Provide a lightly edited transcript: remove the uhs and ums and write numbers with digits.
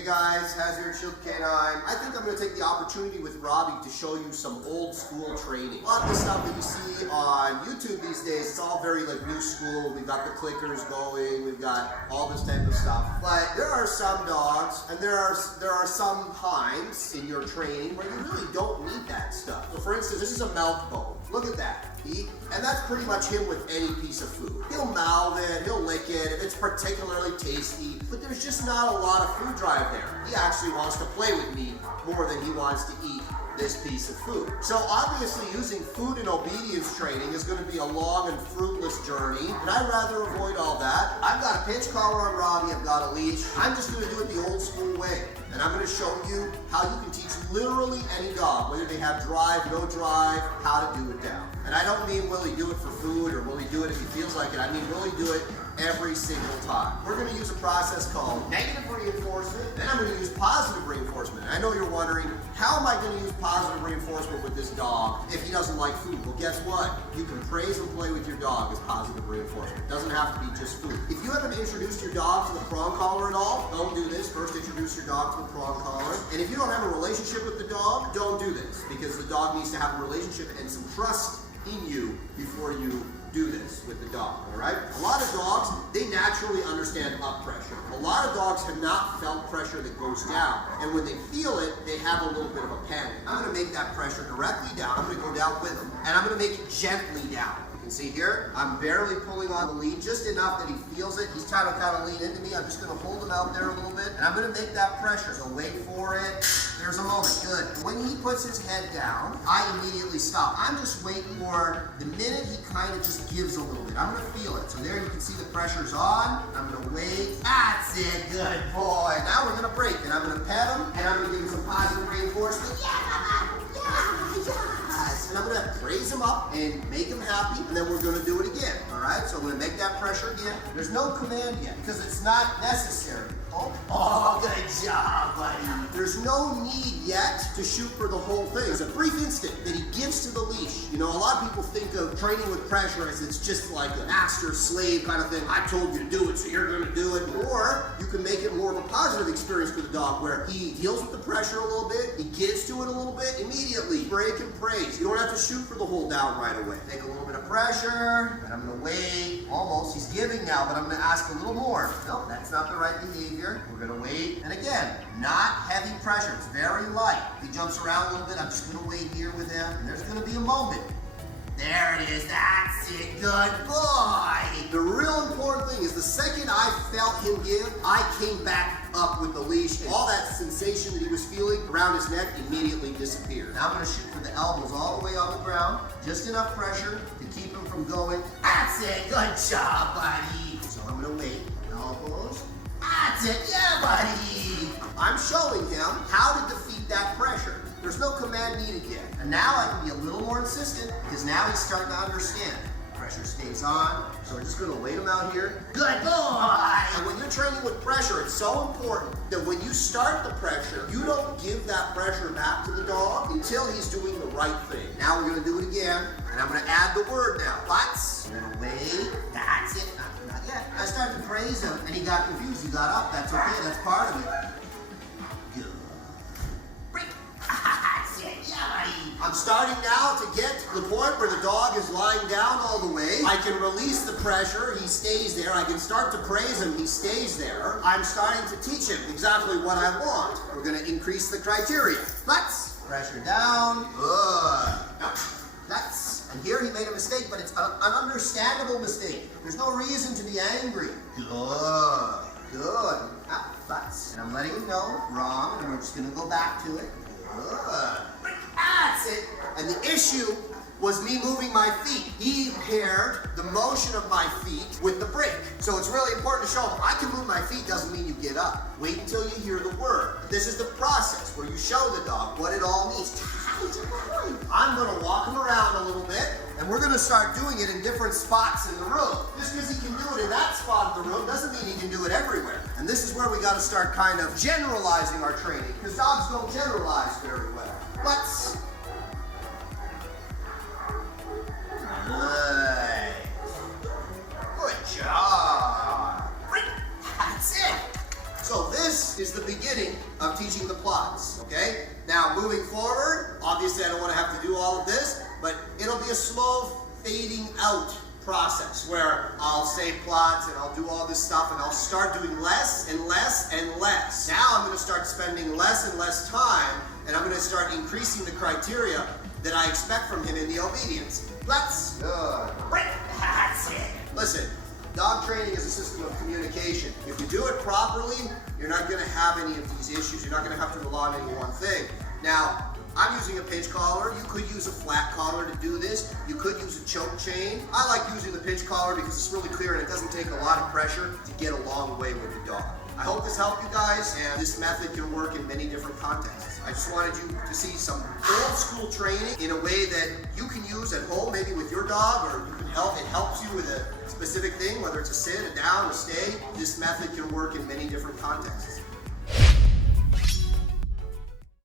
Hey guys, Hazard Shield K9. I think I'm going to take the opportunity with Robbie to show you some old school training. A lot of the stuff that you see on YouTube these days, it's all very like new school. We've got the clickers going, we've got all this type of stuff. But there are some dogs, and there are some times in your training where you really don't need that stuff. So for instance, this is a milk bone. Look at that. And that's pretty much him with any piece of food. He'll mouth it, he'll lick it if it's particularly tasty, but there's just not a lot of food drive there. He actually wants to play with me more than he wants to eat this piece of food. So obviously using food and obedience training is going to be a long and fruitless journey, and I'd rather avoid all that. I've got a pinch collar on Robbie, I've got a leash. I'm just going to do it the old school way, and I'm going to show you how you can teach literally any dog, whether they have drive, no drive, how to do it down. And I don't mean will he do it for food or will he do it if he feels like it. I mean will he do it every single time. We're going to use a process called negative reinforcement, then I'm going to use positive reinforcement. And I know you're wondering, how am I going to use positive reinforcement with this dog if he doesn't like food? Well, guess what? You can praise and play with your dog as positive reinforcement. It doesn't have to be just food. If you haven't introduced your dog to the prong collar at all, don't do this. First introduce your dog to the prong collar. And if you don't have a relationship with the dog, don't do this, because the dog needs to have a relationship and some trust in you before you do this with the dog, all right? A lot of dogs, they naturally understand up pressure. A lot of dogs have not felt pressure that goes down, and when they feel it, they have a little bit of a panic. I'm gonna make that pressure directly down. I'm gonna go down with him, and I'm gonna make it gently down. You can see here, I'm barely pulling on the lead, just enough that he feels it. He's trying to kind of lean into me. I'm just gonna hold him out there a little bit, and I'm gonna make that pressure. So wait for it. There's a moment, good. When he puts his head down, I immediately stop. I'm just waiting for the minute he kind of just gives a little bit. I'm gonna feel it. So there you can see the pressure's on. I'm gonna wait. That's it, good boy. Now we're gonna break, and I'm gonna pet him, and I'm gonna give him some positive reinforcement. Yes. And I'm gonna raise him up and make him happy, and then we're gonna do it again, all right? So I'm gonna make that pressure again. There's no command yet, because it's not necessary. Oh, good job, buddy. There's no need yet to shoot for the whole thing. There's a brief instant that he gives to the leash. You know, a lot of people think of training with pressure as it's just like a master-slave kind of thing. I told you to do it, so you're gonna do it. Or you can make it more of a positive experience for the dog, where he deals with the pressure a little bit, he gives to it a little bit, immediately break and praise. You don't have to shoot for the whole down right away. Take a little bit of pressure, and I'm gonna wait. Almost, he's giving now, but I'm gonna ask a little more. Nope, that's not the right behavior. We're gonna wait, and again, not heavy pressure, it's very light. If he jumps around a little bit, I'm just gonna wait here with him, and there's gonna be a moment. There it is, that's it, good boy. The real important thing is the second I felt him give, I came back up with the leash, and all that sensation that he was feeling around his neck immediately disappeared. Now I'm gonna shoot for the elbows all the way on the ground, just enough pressure to keep him from going. That's it, good job, buddy. So I'm gonna wait, elbows. That's it, yeah, buddy. I'm showing him how to defeat that pressure. There's no command needed yet. And now I can be a little more insistent, because now he's starting to understand. Pressure stays on, so we're just gonna wait him out here. Good boy! And when you're training with pressure, it's so important that when you start the pressure, you don't give that pressure back to the dog until he's doing the right thing. Now we're gonna do it again, and I'm gonna add the word now. Butts. I'm gonna wait. That's it. Not yet. I started to praise him, and he got confused. He got up. That's okay. That's part of it. Good. Break. That's it. Yeah, buddy. I'm starting now to get to the point where the dog is lying down all the way. I can release the pressure. He stays there. I can start to praise him. He stays there. I'm starting to teach him exactly what I want. We're going to increase the criteria. Let's pressure down. Good. That's, and here he made a mistake, but it's an understandable mistake. There's no reason to be angry. Good. Good. That's, and I'm letting him know, wrong, and we're just gonna go back to it. Good. That's it. And the issue was me moving my feet. He paired the motion of my feet with the break. So it's really important to show him I can move my feet doesn't mean you get up. Wait until you hear the word. This is the process where you show the dog what it all means. I'm gonna walk him around a little bit, and we're gonna start doing it in different spots in the room. Just because he can do it in that spot of the room doesn't mean he can do it everywhere. And this is where we gotta start kind of generalizing our training, because dogs don't generalize very well. Let's. Good. Good job. That's it. So this is the beginning beginning of teaching the plots, okay? Now, moving forward, obviously I don't want to have to do all of this, but it'll be a slow fading out process where I'll say plots and I'll do all this stuff and I'll start doing less and less and less. Now I'm going to start spending less and less time, and I'm going to start increasing the criteria that I expect from him in the obedience. Let's Right, that's it. listen. Dog training is a system of communication. If you do it properly, you're not going to have any of these issues. You're not going to have to rely on any one thing. Now, I'm using a pinch collar. You could use a flat collar to do this. You could use a choke chain. I like using the pinch collar because it's really clear and it doesn't take a lot of pressure to get a long way with your dog. I hope this helped you guys, and this method can work in many different contexts. I just wanted you to see some old school training in a way that you can use at home, maybe with your dog, or you can it helps you with a specific thing, whether it's a sit, a down, a stay. This method can work in many different contexts.